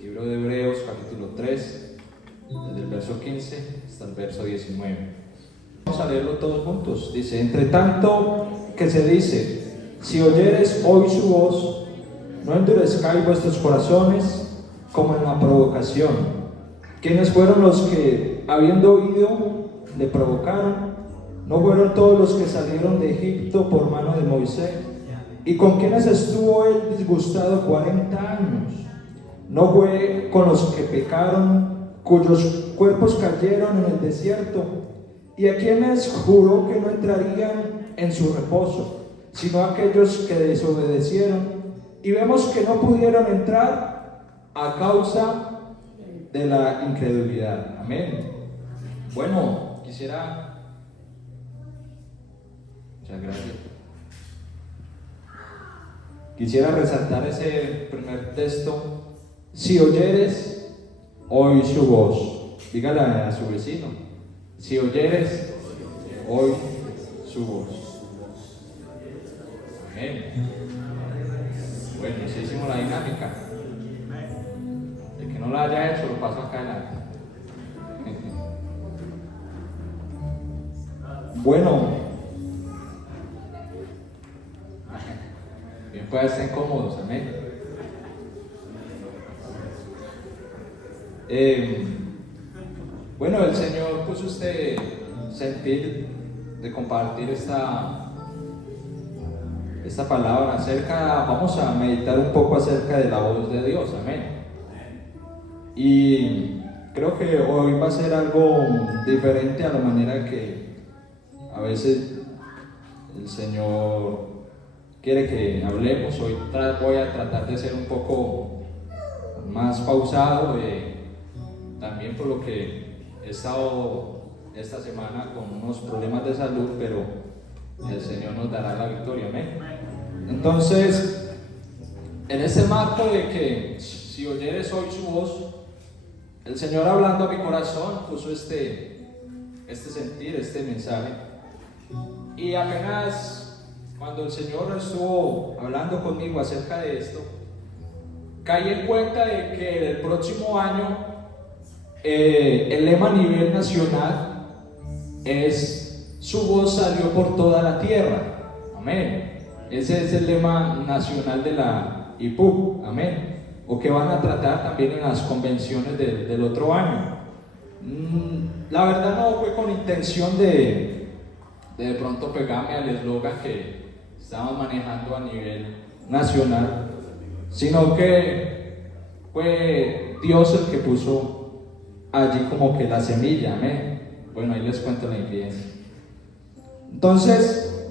Libro de Hebreos, capítulo 3, desde el verso 15 hasta el verso 19. Vamos a leerlo todos juntos. Dice: entre tanto que se dice, si oyeres hoy su voz, no endurezcáis vuestros corazones como en la provocación. ¿Quiénes fueron los que, habiendo oído, le provocaron? ¿No fueron todos los que salieron de Egipto por mano de Moisés? ¿Y con quiénes estuvo él disgustado 40 años? ¿No fue con los que pecaron, cuyos cuerpos cayeron en el desierto? ¿Y a quienes juró que no entrarían en su reposo, sino a aquellos que desobedecieron? Y vemos que no pudieron entrar a causa de la incredulidad. Amén. Bueno, muchas gracias. Quisiera resaltar ese primer texto. Si oyeres hoy su voz, dígale a su vecino: si oyeres hoy su voz. Amén. Bueno, así hicimos la dinámica. El que no la haya hecho, lo paso acá adelante. Bueno, bien, pueden estar cómodos, amén. Bueno, el Señor puso este sentir de compartir esta palabra vamos a meditar un poco acerca de la voz de Dios, amén. Y creo que hoy va a ser algo diferente a la manera que a veces el Señor quiere que hablemos. Hoy voy a tratar de ser un poco más pausado, también por lo que he estado esta semana con unos problemas de salud, pero el Señor nos dará la victoria, amén. Entonces, en ese marco de que si oyeres hoy su voz, el Señor, hablando a mi corazón, puso este sentir, este mensaje. Y apenas cuando el Señor estuvo hablando conmigo acerca de esto, caí en cuenta de que el próximo año el lema a nivel nacional es: su voz salió por toda la tierra, amén. Ese es el lema nacional de la IPUC, amén, o que van a tratar también en las convenciones del otro año. La verdad no fue con intención de pronto pegarme al eslogan que estaban manejando a nivel nacional, sino que fue Dios el que puso allí como que la semilla, amén. Bueno, ahí les cuento la infidencia. Entonces,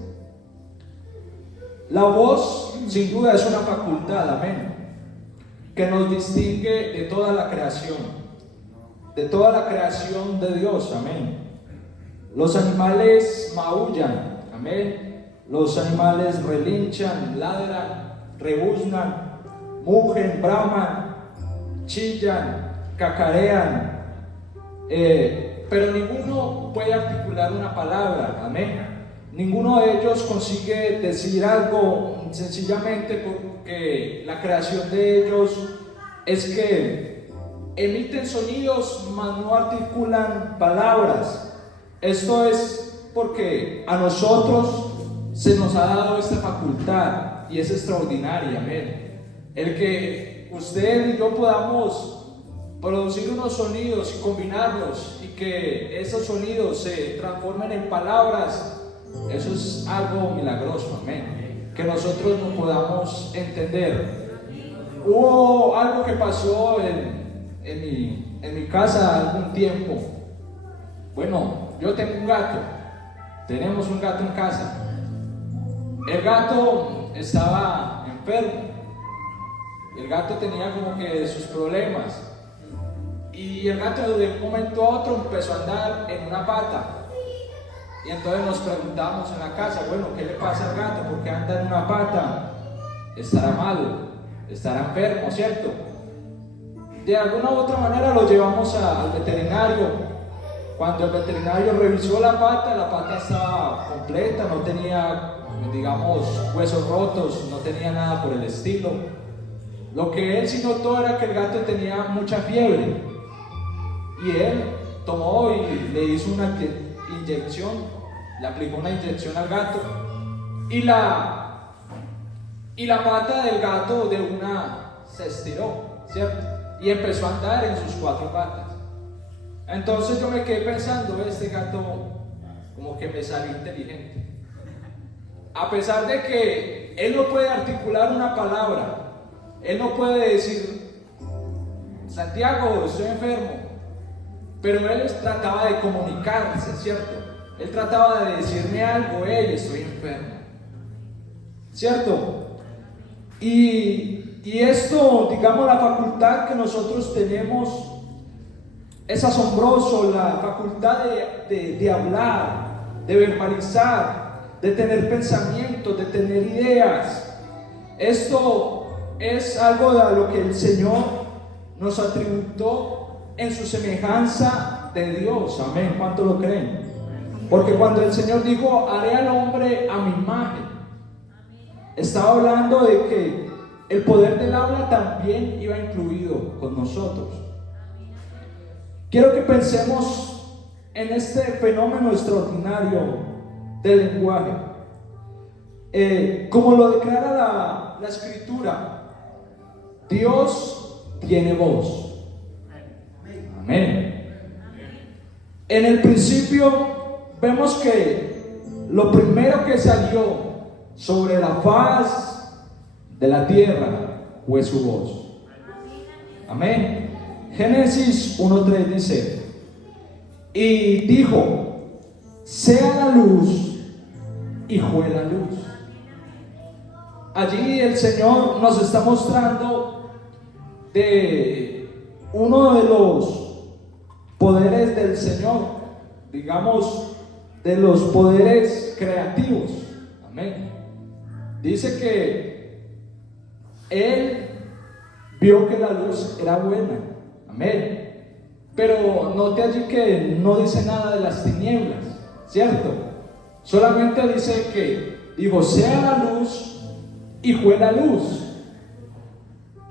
la voz sin duda es una facultad, amén, que nos distingue de toda la creación de Dios, amén. Los animales maullan, amén. Los animales relinchan, ladran, rebuznan, mugen, braman, chillan, cacarean, pero ninguno puede articular una palabra, amén. Ninguno de ellos consigue decir algo, sencillamente porque la creación de ellos es que emiten sonidos, mas no articulan palabras. Esto es porque a nosotros se nos ha dado esta facultad y es extraordinaria, amén. El que usted y yo podamos producir unos sonidos y combinarlos y que esos sonidos se transformen en palabras, eso es algo milagroso, amén. Que nosotros no podamos entender. Hubo algo que pasó en mi casa algún tiempo. Bueno, yo tengo un gato, tenemos un gato en casa. El gato estaba enfermo, el gato tenía como que sus problemas, y el gato de un momento a otro empezó a andar en una pata. Y entonces nos preguntamos en la casa: bueno, ¿qué le pasa al gato? ¿Por qué anda en una pata? ¿Estará malo? ¿Estará enfermo, cierto? De alguna u otra manera lo llevamos al veterinario. Cuando el veterinario revisó la pata estaba completa, no tenía, digamos, huesos rotos, no tenía nada por el estilo. Lo que él sí notó era que el gato tenía mucha fiebre. Y él tomó y le hizo una inyección, le aplicó una inyección al gato. Y la pata del gato de una se estiró, ¿cierto? Y empezó a andar en sus 4 patas. Entonces yo me quedé pensando, este gato como que me salió inteligente. A pesar de que él no puede articular una palabra, él no puede decir, Santiago, estoy enfermo, pero él trataba de comunicarse, ¿cierto? Él trataba de decirme algo, estoy enfermo, ¿cierto? Y esto, digamos, la facultad que nosotros tenemos es asombroso, la facultad de hablar, de verbalizar, de tener pensamientos, de tener ideas. Esto es algo de lo que el Señor nos atribuyó en su semejanza de Dios. Amén. ¿Cuánto lo creen? Porque cuando el Señor dijo, haré al hombre a mi imagen, estaba hablando de que el poder del habla también iba incluido con nosotros. Quiero que pensemos en este fenómeno extraordinario del lenguaje. Como lo declara la Escritura, Dios tiene voz. Amén. En el principio vemos que lo primero que salió sobre la faz de la tierra fue su voz. Amén. Génesis 1:3 dice, y dijo, sea la luz, y fue la luz. Allí el Señor nos está mostrando de uno de los poderes del Señor, digamos, de los poderes creativos. Amén. Dice que Él vio que la luz era buena. Amén. Pero note allí que no dice nada de las tinieblas, ¿cierto? Solamente dice que dijo, sea la luz, y fue la luz.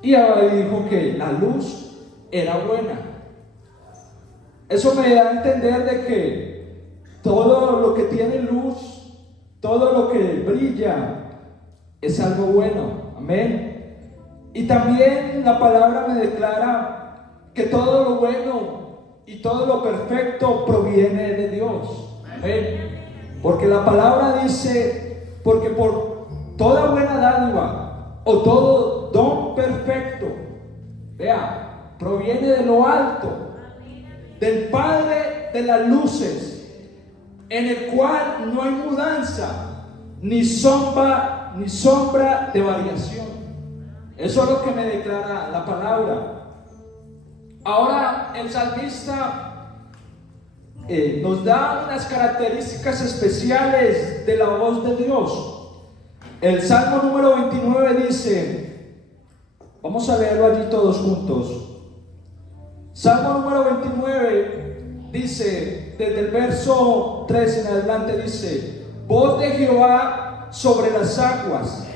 Y ahora dijo que la luz era buena. Eso me da a entender de que todo lo que tiene luz, todo lo que brilla, es algo bueno. Amén. Y también la palabra me declara que todo lo bueno y todo lo perfecto proviene de Dios. Amén. Porque la palabra dice, porque por toda buena dádiva o todo don perfecto, vea, proviene de lo alto, del Padre de las luces, en el cual no hay mudanza, ni sombra de variación. Eso es lo que me declara la palabra. Ahora el salmista nos da unas características especiales de la voz de Dios. El Salmo número 29 dice, vamos a leerlo allí todos juntos. Salmo número 29 dice, desde el verso 3 en adelante dice, voz de Jehová sobre las aguas,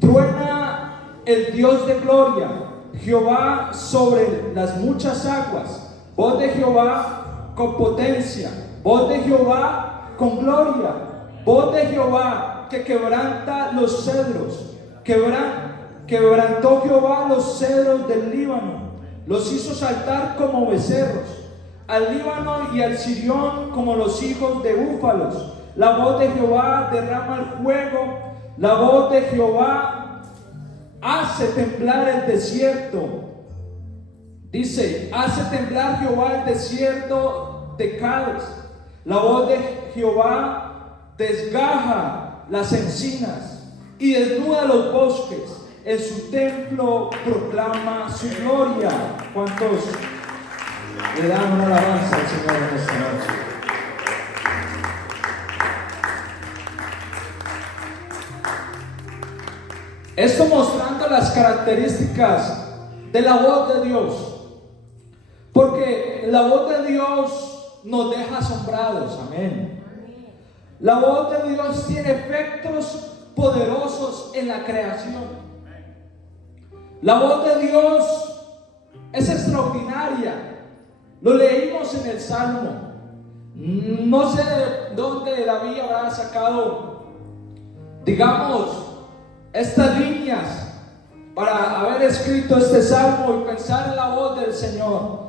truena el Dios de gloria, Jehová sobre las muchas aguas, voz de Jehová con potencia, voz de Jehová con gloria, voz de Jehová que quebranta los cedros, quebrantó Jehová los cedros del Líbano, los hizo saltar como becerros, al Líbano y al Sirión como los hijos de búfalos. La voz de Jehová derrama el fuego, la voz de Jehová hace temblar el desierto. Dice, hace temblar Jehová el desierto de Cades. La voz de Jehová desgaja las encinas y desnuda los bosques. En su templo proclama su gloria. ¿Cuántos le dan una alabanza al Señor en esta noche? Esto mostrando las características de la voz de Dios, porque la voz de Dios nos deja asombrados. Amén. La voz de Dios tiene efectos poderosos en la creación. La voz de Dios es extraordinaria. Lo leímos en el Salmo. No sé de dónde David habrá sacado, digamos, estas líneas para haber escrito este Salmo y pensar en la voz del Señor.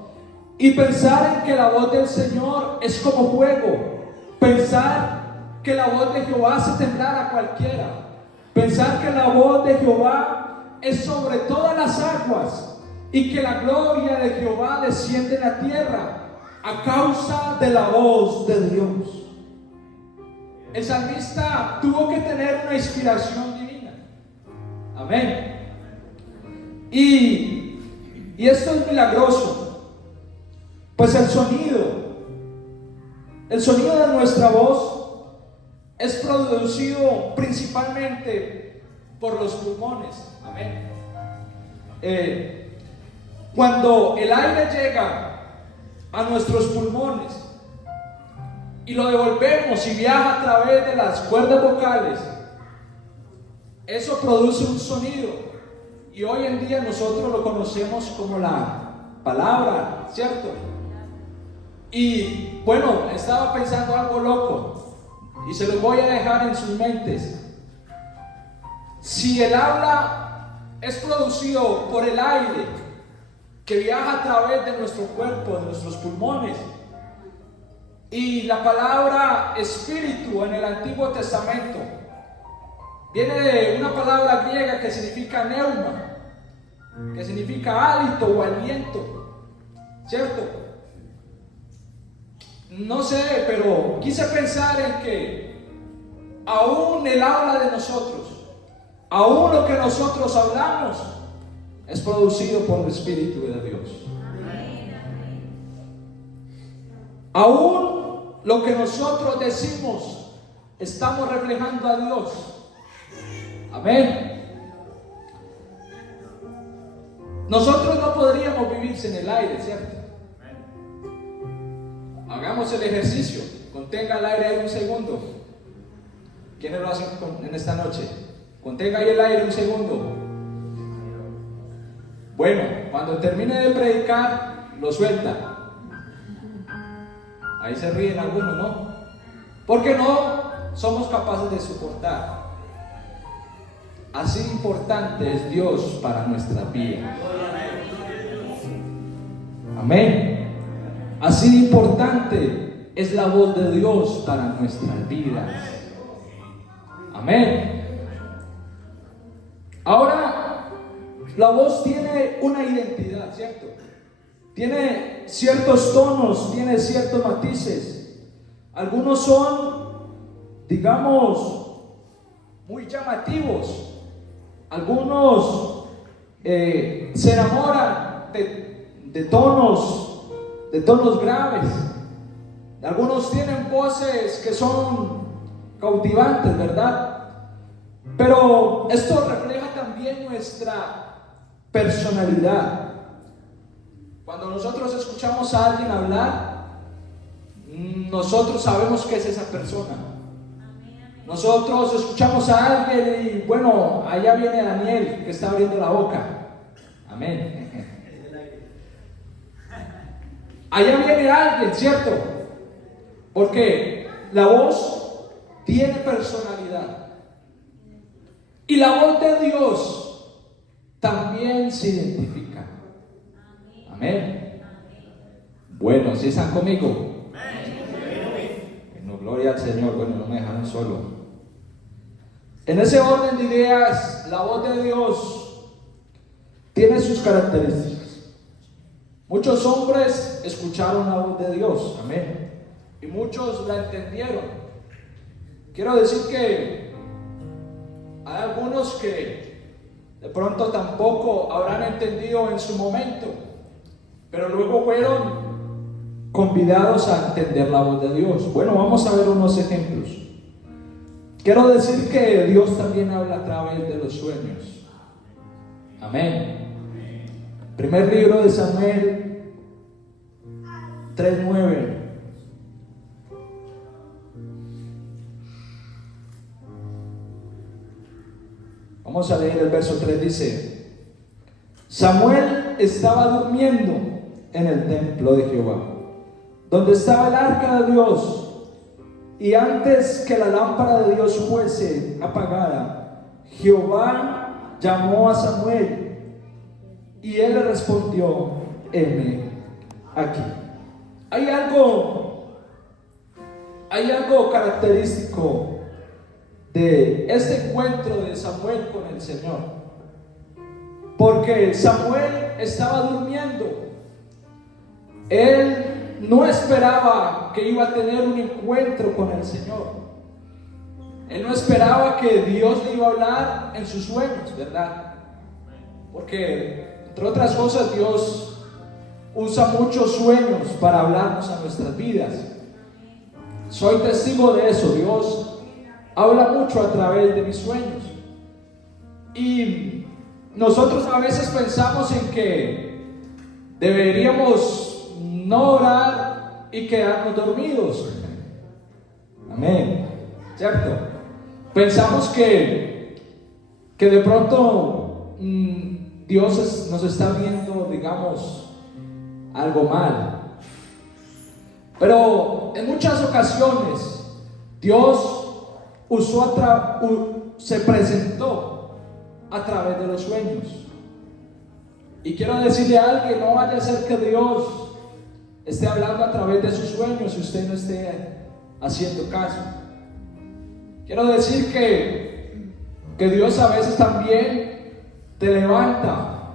Y pensar en que la voz del Señor es como fuego. Pensar que la voz de Jehová hace temblar a cualquiera. Pensar que la voz de Jehová es sobre todas las aguas y que la gloria de Jehová desciende en la tierra a causa de la voz de Dios. El salmista tuvo que tener una inspiración divina. Amén. Y esto es milagroso. Pues el sonido de nuestra voz es producido principalmente por los pulmones. Amén. Cuando el aire llega a nuestros pulmones y lo devolvemos y viaja a través de las cuerdas vocales, eso produce un sonido. Y hoy en día nosotros lo conocemos como la palabra, ¿cierto? Y bueno, estaba pensando algo loco y se lo voy a dejar en sus mentes. Si el habla es producido por el aire que viaja a través de nuestro cuerpo, de nuestros pulmones, y la palabra espíritu en el Antiguo Testamento viene de una palabra griega que significa neuma, que significa hálito o aliento, ¿cierto? No sé, pero quise pensar en que aún el habla de nosotros, aún lo que nosotros hablamos, es producido por el Espíritu de Dios. Aún lo que nosotros decimos, estamos reflejando a Dios. Amén. Nosotros no podríamos vivir sin el aire, ¿cierto? Hagamos el ejercicio. Contenga el aire ahí un segundo. ¿Quiénes lo hacen en esta noche? Contenga ahí el aire un segundo. Bueno, cuando termine de predicar, lo suelta. Ahí se ríen algunos, ¿no? Porque no somos capaces de soportar. Así importante es Dios para nuestra vida. Amén. Así importante es la voz de Dios para nuestras vidas. Amén. Ahora, la voz tiene una identidad, ¿cierto? Tiene ciertos tonos, tiene ciertos matices. Algunos son, digamos, muy llamativos. Algunos se enamoran de tonos graves. Algunos tienen voces que son cautivantes, ¿verdad? Pero esto refleja también nuestra personalidad. Cuando nosotros escuchamos a alguien hablar, nosotros sabemos que es esa persona. Nosotros escuchamos a alguien y bueno, allá viene Daniel que está abriendo la boca. Amén. Allá viene alguien, ¿cierto? Porque la voz tiene personalidad. Y la voz de Dios también se identifica. Amén. Bueno, ¿sí están conmigo? Bueno, gloria al Señor. Bueno, no me dejaron solo. En ese orden de ideas, la voz de Dios tiene sus características. Muchos hombres escucharon la voz de Dios, amén, y muchos la entendieron. Quiero decir que hay algunos que de pronto tampoco habrán entendido en su momento, pero luego fueron convidados a entender la voz de Dios. Bueno, vamos a ver unos ejemplos. Quiero decir que Dios también habla a través de los sueños. Amén. Primer libro de Samuel 3:9. Vamos a leer el verso 3, dice: Samuel estaba durmiendo en el templo de Jehová, donde estaba el arca de Dios, y antes que la lámpara de Dios fuese apagada, Jehová llamó a Samuel, y él le respondió: heme aquí. Hay algo característico de este encuentro de Samuel con el Señor, porque Samuel estaba durmiendo. Él no esperaba que iba a tener un encuentro con el Señor. Él no esperaba que Dios le iba a hablar en sus sueños, ¿verdad? Porque, entre otras cosas, Dios usa muchos sueños para hablarnos a nuestras vidas. Soy testigo de eso. Dios habla mucho a través de mis sueños. Y nosotros a veces pensamos en que deberíamos no orar y quedarnos dormidos. Amén. ¿Cierto? Pensamos que de pronto Dios nos está viendo, digamos, algo mal. Pero en muchas ocasiones Dios se presentó a través de los sueños. Y quiero decirle a alguien: no vaya a ser que Dios esté hablando a través de sus sueños y usted no esté haciendo caso. Quiero decir que Dios a veces también te levanta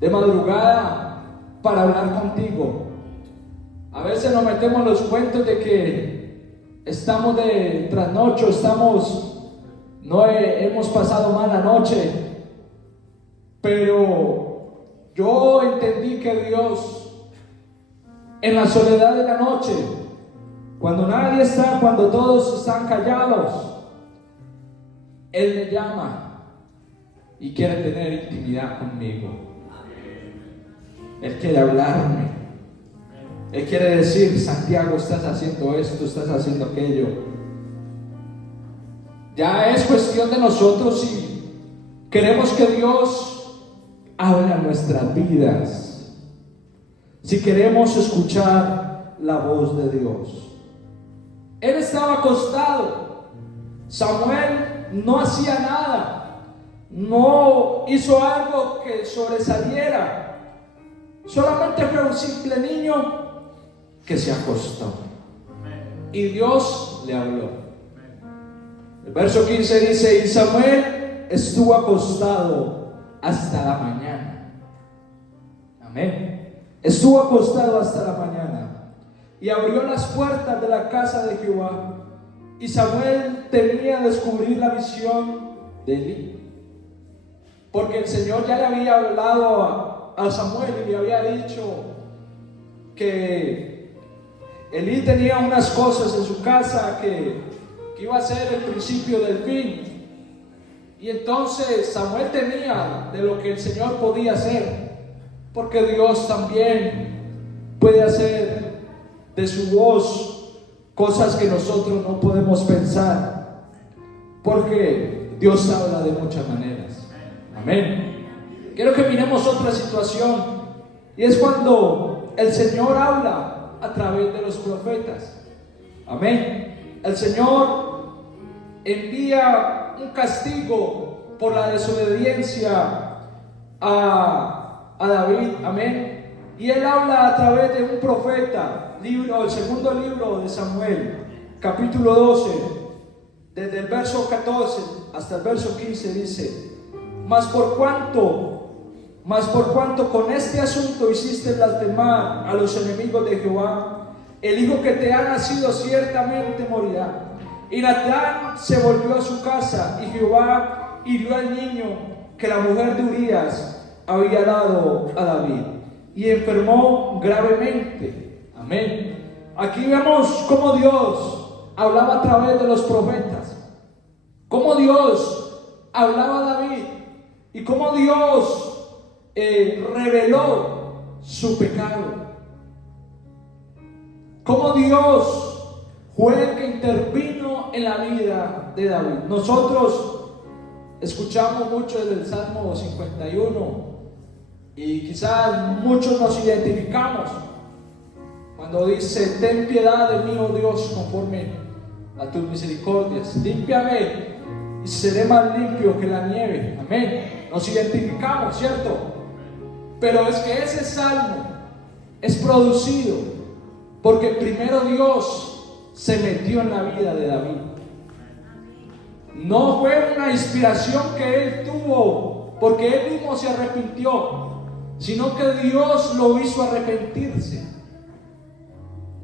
de madrugada para hablar contigo. A veces nos metemos en los cuentos de que estamos de trasnocho, hemos pasado mala noche, pero yo entendí que Dios, en la soledad de la noche, cuando nadie está, cuando todos están callados, Él me llama y quiere tener intimidad conmigo. Él quiere hablarme. Él quiere decir: Santiago, estás haciendo esto, estás haciendo aquello. Ya es cuestión de nosotros si queremos que Dios hable a nuestras vidas, si queremos escuchar la voz de Dios. Él estaba acostado. Samuel no hacía nada, no hizo algo que sobresaliera. Solamente fue un simple niño que se acostó y Dios le habló. El verso 15 dice: y Samuel estuvo acostado hasta la mañana. Amén. Estuvo acostado hasta la mañana y abrió las puertas de la casa de Jehová, y Samuel temía descubrir la visión de Elí, porque el Señor ya le había hablado a Samuel y le había dicho que Elí tenía unas cosas en su casa que iba a ser el principio del fin. Y entonces Samuel temía de lo que el Señor podía hacer, porque Dios también puede hacer de su voz cosas que nosotros no podemos pensar, porque Dios habla de muchas maneras. Amén. Quiero que miremos otra situación, y es cuando el Señor habla a través de los profetas. Amén. El Señor envía un castigo por la desobediencia a David. Amén. Y él habla a través de un profeta. El segundo libro de Samuel, capítulo 12, desde el verso 14 hasta el verso 15, dice: mas por cuanto con este asunto hiciste blasfemar a los enemigos de Jehová, el hijo que te ha nacido ciertamente morirá. Y Natán se volvió a su casa, y Jehová hirió al niño que la mujer de Urías había dado a David, y enfermó gravemente. Amén. Aquí vemos cómo Dios hablaba a través de los profetas, cómo Dios hablaba a David, y cómo Dios reveló su pecado, cómo Dios fue el que intervino en la vida de David. Nosotros escuchamos mucho desde el Salmo 51 Y quizás muchos nos identificamos cuando dice: ten piedad de mí, oh Dios, conforme a tus misericordias. Límpiame y seré más limpio que la nieve. Amén. Nos identificamos, ¿cierto? Pero es que ese salmo es producido porque primero Dios se metió en la vida de David. No fue una inspiración que él tuvo porque él mismo se arrepintió, sino que Dios lo hizo arrepentirse.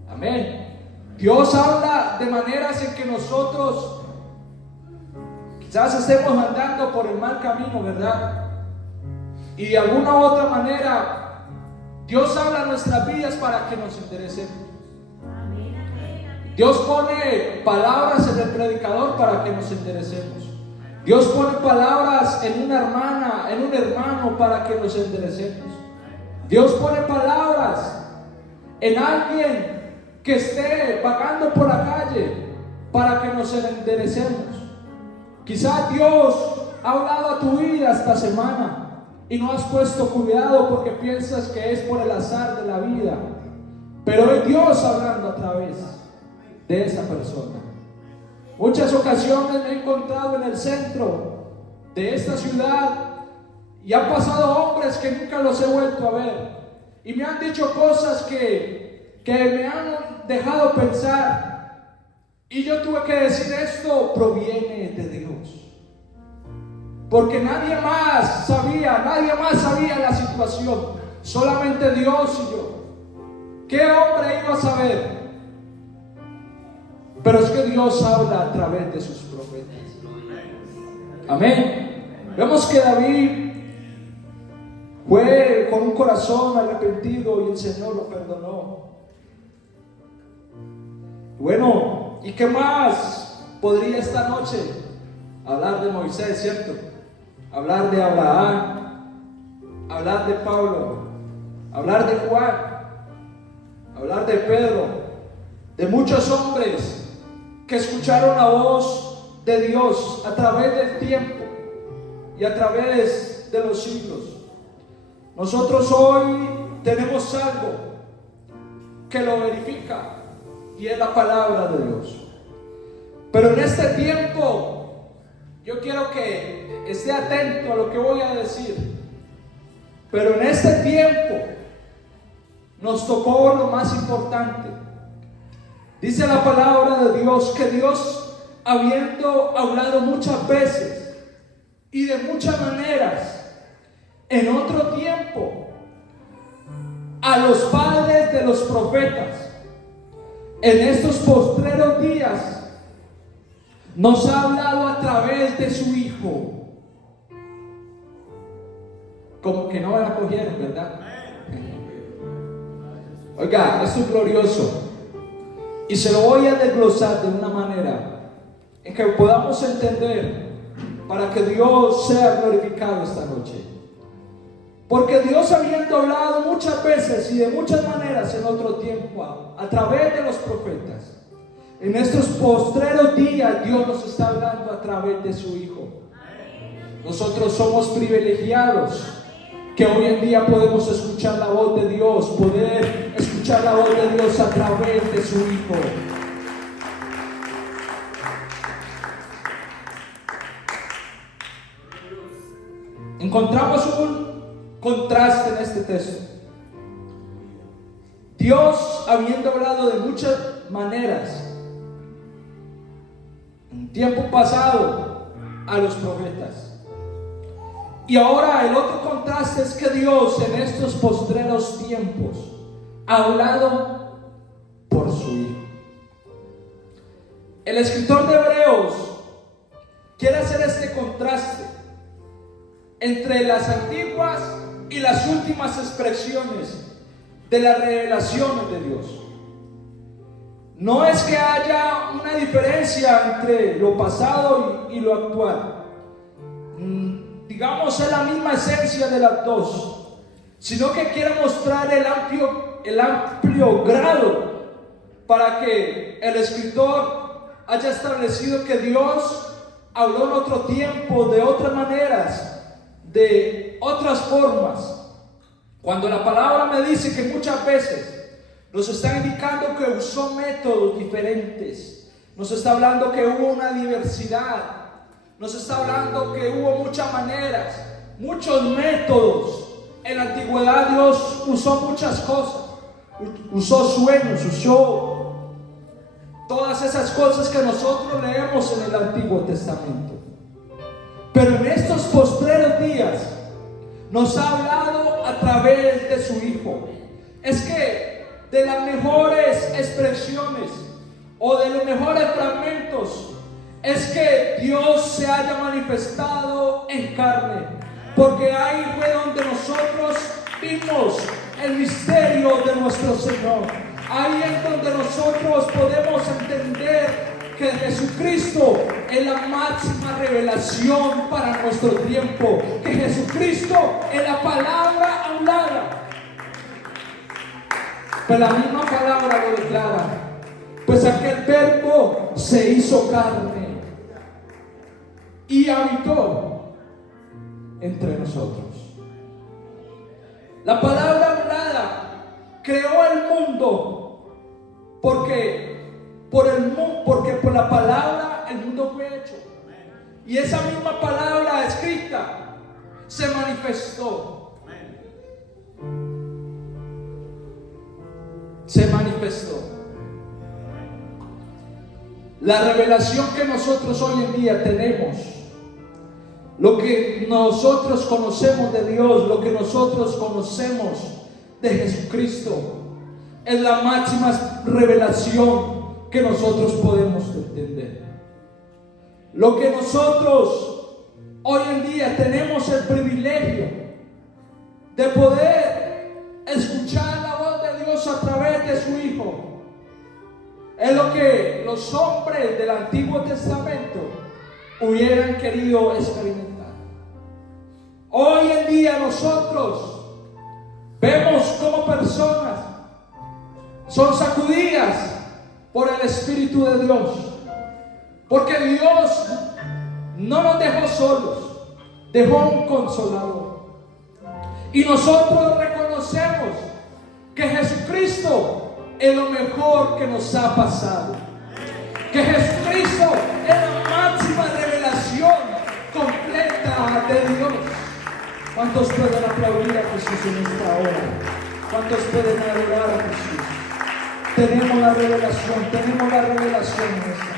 Amén. Dios habla de maneras en que nosotros quizás estemos andando por el mal camino, ¿verdad? Y de alguna u otra manera Dios habla en nuestras vidas para que nos enderecemos. Dios pone palabras en el predicador para que nos enderecemos. Dios pone palabras en una hermana, en un hermano, para que nos enderecemos. Dios pone palabras en alguien que esté vagando por la calle para que nos enderecemos. Quizás Dios ha hablado a tu vida esta semana y no has puesto cuidado porque piensas que es por el azar de la vida, pero es Dios hablando a través de esa persona. Muchas ocasiones me he encontrado en el centro de esta ciudad y han pasado hombres que nunca los he vuelto a ver y me han dicho cosas que me han dejado pensar, y yo tuve que decir: esto proviene de Dios, porque nadie más sabía la situación, solamente Dios y yo. ¿Qué hombre iba a saber? Pero es que Dios habla a través de sus profetas. Amén. Vemos que David fue con un corazón arrepentido y el Señor lo perdonó. Bueno, ¿y qué más podría esta noche hablar de Moisés, cierto? Hablar de Abraham, hablar de Pablo, hablar de Juan, hablar de Pedro, de muchos hombres que escucharon la voz de Dios a través del tiempo y a través de los siglos. Nosotros hoy tenemos algo que lo verifica y es la palabra de Dios. Pero en este tiempo yo quiero que esté atento a lo que voy a decir. Pero en este tiempo nos tocó lo más importante. Dice la palabra de Dios que Dios, habiendo hablado muchas veces y de muchas maneras en otro tiempo a los padres de los profetas, en estos postreros días nos ha hablado a través de su Hijo. Como que no me la cogieron, ¿verdad? Oiga, esto es glorioso. Y se lo voy a desglosar de una manera en que podamos entender, para que Dios sea glorificado esta noche. Porque Dios, habiendo hablado muchas veces y de muchas maneras en otro tiempo a través de los profetas, en estos postreros días Dios nos está hablando a través de su Hijo. Nosotros somos privilegiados que hoy en día podemos escuchar la voz de Dios, poder escuchar la voz de Dios a través de su Hijo. Encontramos un contraste en este texto. Dios, habiendo hablado de muchas maneras en tiempo pasado a los profetas, y ahora el otro contraste es que Dios en estos postreros tiempos ha hablado por su Hijo. El escritor de Hebreos quiere hacer este contraste entre las antiguas y las últimas expresiones de las revelaciones de Dios. No es que haya una diferencia entre lo pasado y lo actual. Digamos, es la misma esencia de las dos, sino que quiere mostrar el amplio grado para que el escritor haya establecido que Dios habló en otro tiempo, de otras maneras, de otras formas, Cuando la palabra me dice que muchas veces nos está indicando que usó métodos diferentes, nos está hablando que hubo una diversidad, nos está hablando que hubo muchas maneras, muchos métodos. En la antigüedad Dios usó muchas cosas, usó sueños, usó todas esas cosas que nosotros leemos en el Antiguo Testamento. Pero en estos postreros días nos ha hablado a través de su Hijo. Es que de las mejores expresiones o de los mejores fragmentos es que Dios se haya manifestado en carne, porque ahí fue donde nosotros vimos el misterio de nuestro Señor. Ahí es donde nosotros podemos entender que Jesucristo es la máxima revelación para nuestro tiempo, que Jesucristo es la palabra hablada. Pues la misma palabra lo declara, pues aquel verbo se hizo carne y habitó entre nosotros. La palabra hablada creó el mundo porque por la palabra el mundo fue hecho. Y esa misma palabra escrita se manifestó. Se manifestó. La revelación que nosotros hoy en día tenemos, lo que nosotros conocemos de Dios, lo que nosotros conocemos de Jesucristo, es la máxima revelación que nosotros podemos entender. Lo que nosotros hoy en día tenemos el privilegio de poder escuchar la voz de Dios a través de su Hijo, es lo que los hombres del Antiguo Testamento hubieran querido experimentar. Hoy en día nosotros vemos cómo personas son sacudidas por el Espíritu de Dios, porque Dios no nos dejó solos, dejó un consolador. Y nosotros reconocemos que Jesucristo es lo mejor que nos ha pasado, que Jesucristo es la máxima revelación completa de Dios. ¿Cuántos pueden aplaudir a Jesús en esta hora? ¿Cuántos pueden adorar a Jesús? Tenemos la revelación en esta.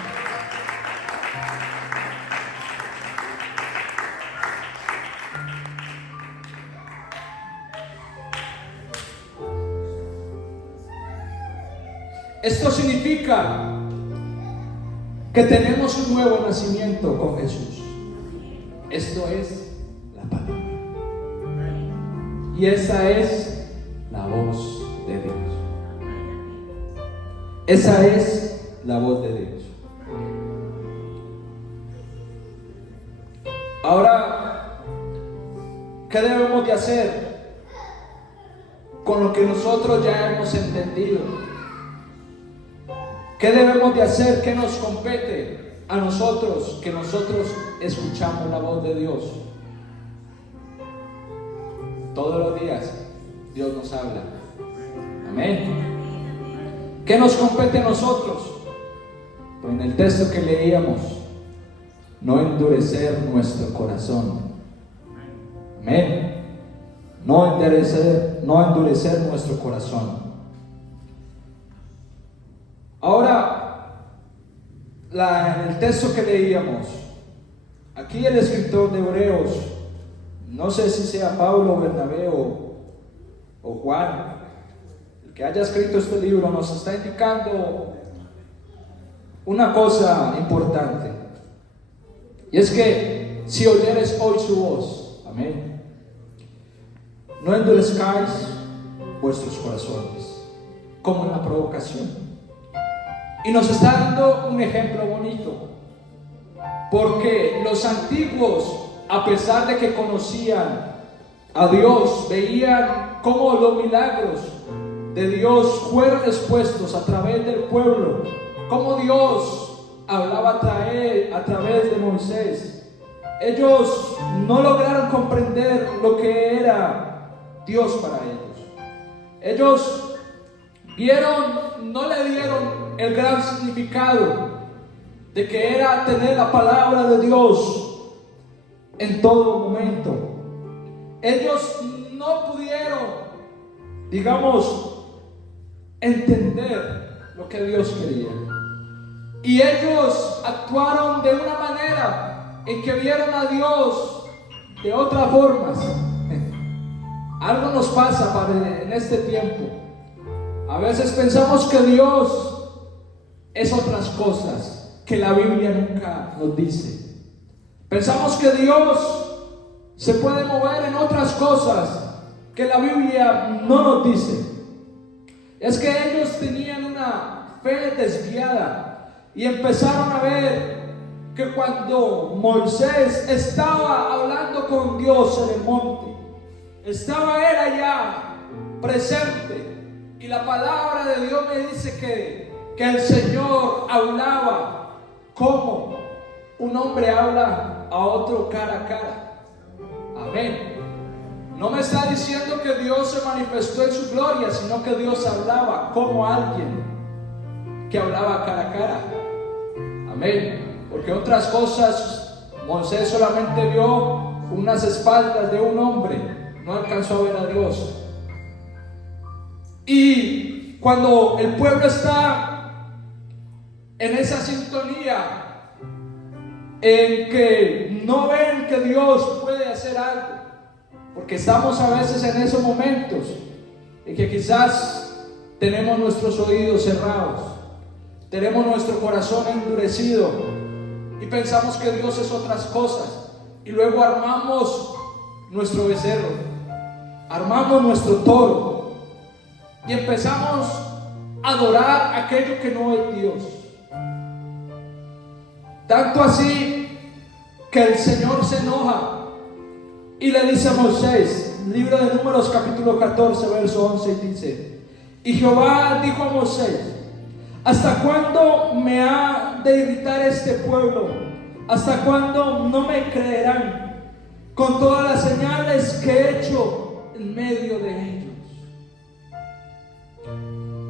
Esto significa que tenemos un nuevo nacimiento con Jesús. Esto es la palabra. Y esa es la voz de Dios. Esa es la voz de Dios. Ahora, ¿qué debemos de hacer con lo que nosotros ya hemos entendido? ¿Qué debemos de hacer? ¿Qué nos compete a nosotros que nosotros escuchamos la voz de Dios? Todos los días Dios nos habla. Amén. ¿Qué nos compete a nosotros? Pues en el texto que leíamos, no endurecer nuestro corazón. Amén. No endurecer nuestro corazón. Ahora, en el texto que leíamos, aquí el escritor de Hebreos, no sé si sea Pablo, Bernabé o Juan, el que haya escrito este libro, nos está indicando una cosa importante. Y es que si oyeres hoy su voz, amén, no endurezcáis vuestros corazones, como en la provocación. Y nos está dando un ejemplo bonito, porque los antiguos, a pesar de que conocían a Dios, veían cómo los milagros de Dios fueron expuestos a través del pueblo, cómo Dios hablaba a través de Moisés. Ellos no lograron comprender lo que era Dios para ellos. Ellos vieron, no le dieron el gran significado de que era tener la palabra de Dios en todo momento. Ellos no pudieron, digamos, entender lo que Dios quería. Y ellos actuaron de una manera en que vieron a Dios de otras formas. Algo nos pasa en este tiempo. A veces pensamos que Dios es otras cosas que la Biblia nunca nos dice. Pensamos que Dios se puede mover en otras cosas que la Biblia no nos dice. Es que ellos tenían una fe desviada y empezaron a ver que cuando Moisés estaba hablando con Dios en el monte, estaba él allá presente, y la palabra de Dios me dice que el Señor hablaba como un hombre habla a otro cara a cara. Amén. No me está diciendo que Dios se manifestó en su gloria, sino que Dios hablaba como alguien que hablaba cara a cara. Amén. Porque otras cosas, Moisés solamente vio unas espaldas de un hombre, no alcanzó a ver a Dios. Y cuando el pueblo está en esa sintonía, en que no ven que Dios puede hacer algo, porque estamos a veces en esos momentos en que quizás tenemos nuestros oídos cerrados, tenemos nuestro corazón endurecido y pensamos que Dios es otras cosas, y luego armamos nuestro becerro, armamos nuestro toro y empezamos a adorar aquello que no es Dios. Tanto así que el Señor se enoja y le dice a Moisés, libro de Números capítulo 14 verso 11, y dice: y Jehová dijo a Moisés: ¿hasta cuándo me ha de irritar este pueblo? ¿Hasta cuándo no me creerán con todas las señales que he hecho en medio de ellos?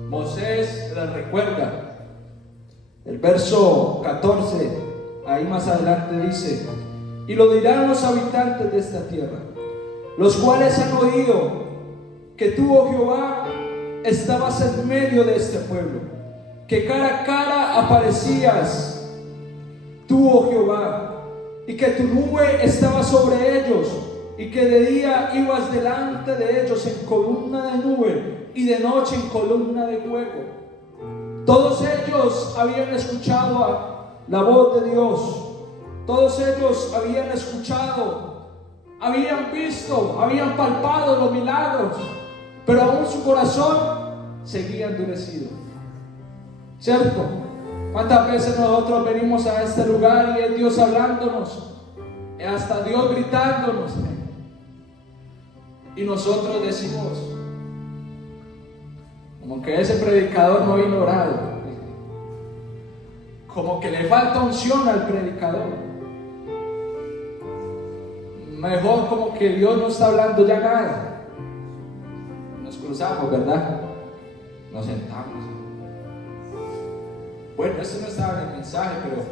Moisés les recuerda el verso 14, ahí más adelante dice: y lo dirán los habitantes de esta tierra, los cuales han oído que tú, oh Jehová, estabas en medio de este pueblo, que cara a cara aparecías tú, oh Jehová, y que tu nube estaba sobre ellos, y que de día ibas delante de ellos en columna de nube y de noche en columna de fuego. Todos ellos habían escuchado la voz de Dios. Todos ellos habían escuchado, habían visto, habían palpado los milagros, pero aún su corazón seguía endurecido. ¿Cierto? ¿Cuántas veces nosotros venimos a este lugar y es Dios hablándonos, hasta Dios gritándonos, y nosotros decimos, como que ese predicador no vino orado, como que le falta unción al predicador? Mejor como que Dios no está hablando ya nada. Nos cruzamos, ¿verdad? Nos sentamos. Bueno, eso no estaba en el mensaje, pero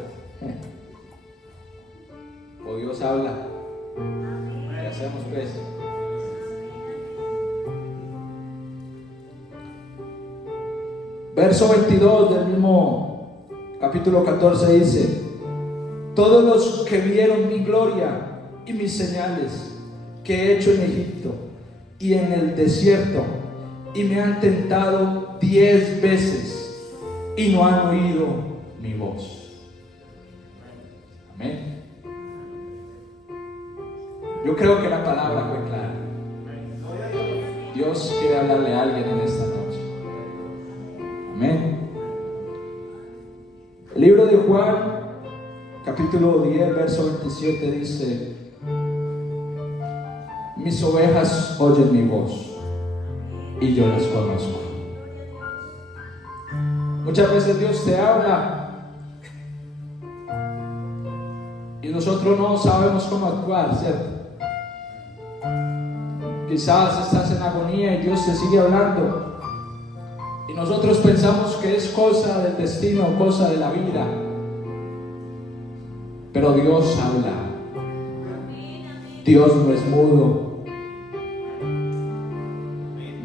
o Dios habla. ¿Qué hacemos pues? Verso 22 del mismo capítulo 14 dice: todos los que vieron mi gloria y mis señales que he hecho en Egipto y en el desierto, y me han tentado 10 veces y no han oído mi voz. Amén. Yo creo que la palabra fue clara. Dios quiere hablarle a alguien en esta noche. Amén. El libro de Juan capítulo 10 verso 27 dice: mis ovejas oyen mi voz y yo las conozco. Muchas veces Dios te habla y nosotros no sabemos cómo actuar, ¿cierto? Quizás estás en agonía y Dios te sigue hablando. Y nosotros pensamos que es cosa del destino, cosa de la vida. Pero Dios habla. Dios no es mudo.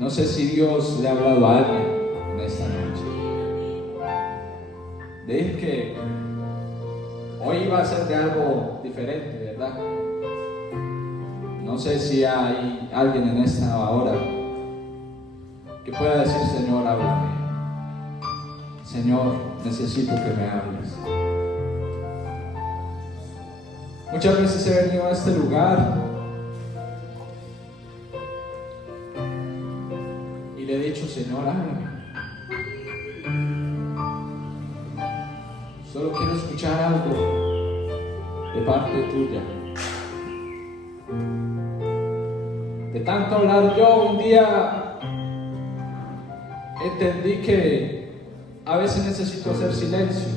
No sé si Dios le ha hablado a alguien en esta noche. Dije que hoy iba a ser de algo diferente, ¿verdad? No sé si hay alguien en esta hora que pueda decir: Señor, háblame. Señor, necesito que me hables. Muchas veces he venido a este lugar y le he dicho: Señor, háblame. Solo quiero escuchar algo de parte tuya. De tanto hablar yo, un día entendí que a veces necesito hacer silencio,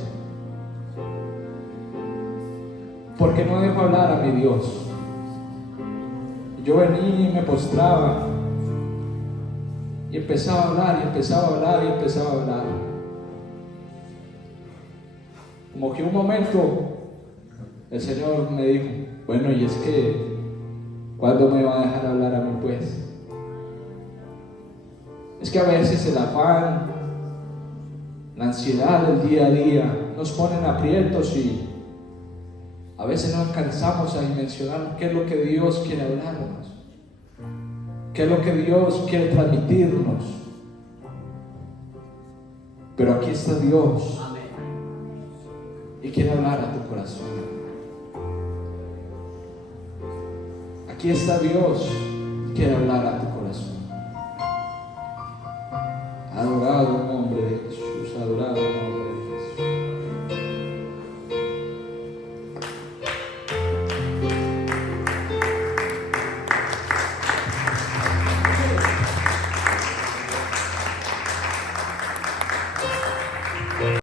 porque no dejo hablar a mi Dios. Yo venía y me postraba y empezaba a hablar y empezaba a hablar y empezaba a hablar. Como que un momento el Señor me dijo: bueno, y es que ¿cuándo me va a dejar hablar a mí, pues? Es que a veces el afán, la ansiedad del día a día nos ponen aprietos y a veces no alcanzamos a dimensionar qué es lo que Dios quiere hablarnos, qué es lo que Dios quiere transmitirnos. Pero aquí está Dios y quiere hablar a tu corazón. Aquí está Dios y quiere hablar a tu corazón. Adorado el nombre de Jesús, adorado el nombre de Jesús.